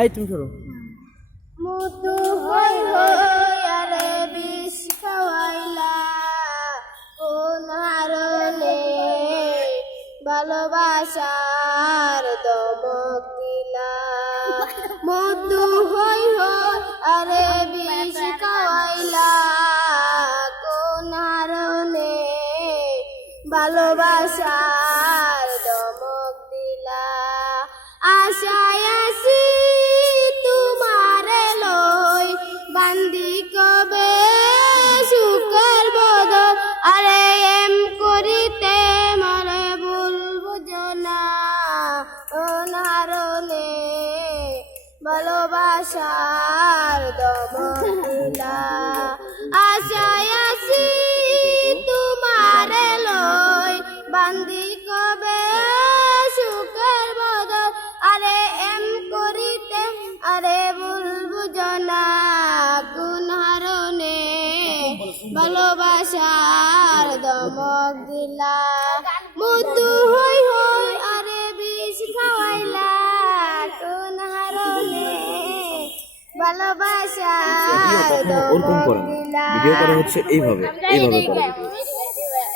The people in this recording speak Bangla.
এই তুমি সরো। মধু হই হই আরে বিষ খাওয়াইলা কোন হারণে ভালোবাসার দমক দিলা। মধু হই হই আরে বিষ খাওয়াইলা কোন হারণে ভালোবাসার দমক দিলা। আশায় আসি তোমারে লই বান্দি কবে সুখের বদল আরে এম করিতে মরে বলবো জনা অনারণে ভালোবাসার দমক দিলা। আশায় আসি তোমারে লই বান্দি কবে সুখের বদল আরে এম করিতে আরে বলবো জনা কোন হারণে ভালোবাসার দমক দিলা। মধু হই হই আরে বিষ খাওয়াইলা কোন হারণে ভালোবাসার দমক দিলা। ভিডিও করা হচ্ছে এইভাবে এইভাবে করা।